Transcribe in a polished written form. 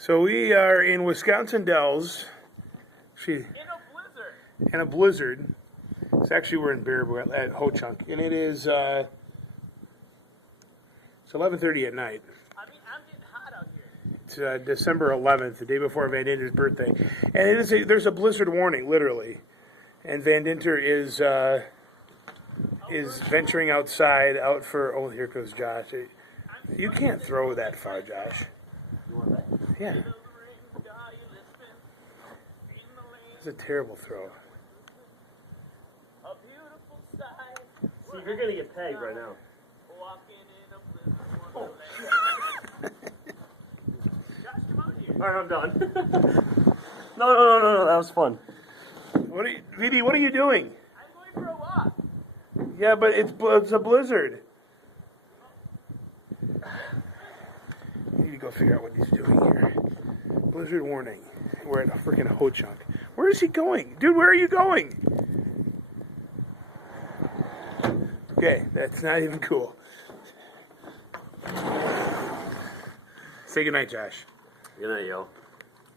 So we are in Wisconsin Dells. In a blizzard. It's actually we're in Baraboo at Ho-Chunk, and it is it's 11:30 at night. I mean, I'm getting hot out here. It's December 11th, the day before Van Dinter's birthday, and it is there's a blizzard warning, literally, and Van Dinter is venturing outside out for. Oh, here goes Josh. You can't throw that far, Josh. You want that? Yeah, it's a terrible throw. See, you're gonna get tagged right now. Alright, I'm done. No, that was fun. What are you, VD? What are you doing? I'm going for a walk. Yeah, but it's a blizzard. You need to go figure out what he's doing here. Blizzard warning. We're at a freaking Ho-Chunk. Where is he going? Dude, where are you going? Okay, that's not even cool. Say goodnight, Josh. Good night, yo.